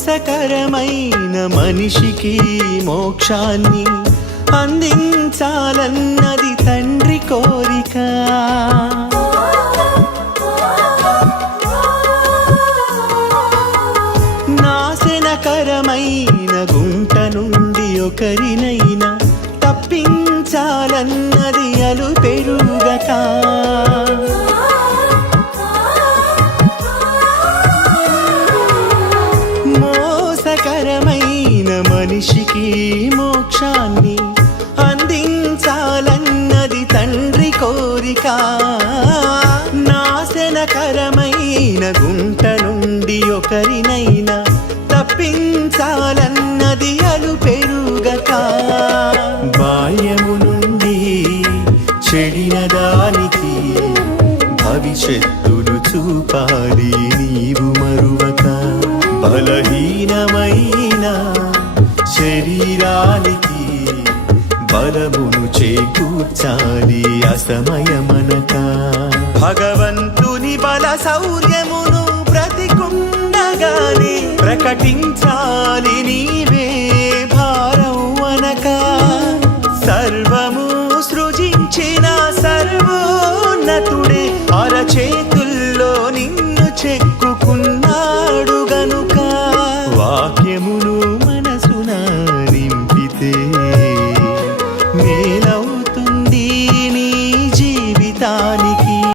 మోసకరమైన మనిషికి మోక్షాన్ని అందించాలన్నది తండ్రి కోరిక. నాశనకరమైన గుంట నుండి ఒకరినైనా తప్పించాలన్నది అలుపెరుగక. మోసకరమైన మనిషికి మోక్షాన్ని అందించాలన్నది తండ్రి కోరిక. నాశనకరమైన గుంట నుండి ఒకరినైనా తప్పించాలన్నది అలుపెరుగక. బాల్యము నుండి చెడిన దానికి భవిష్యత్తును చూపాలి నీవు మరువక. బలహీనమైన శరీరానికి బలమును చేకూర్చాలి అసమయమనక. భగవంతుని బల శౌర్యమును బ్రతికుండగానే ప్రకటించాలి నీ